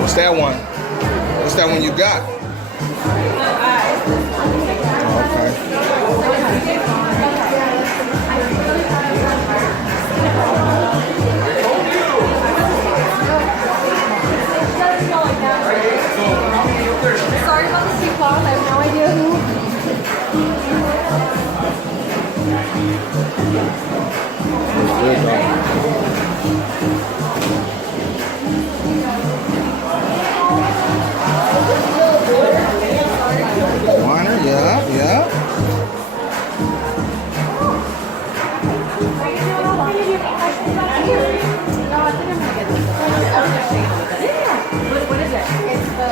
What's that one? What's that one you got? Okay. Sorry about the sea cloth. I have no idea who. Good dog. Whiner, yeah, yeah. What is it? It's the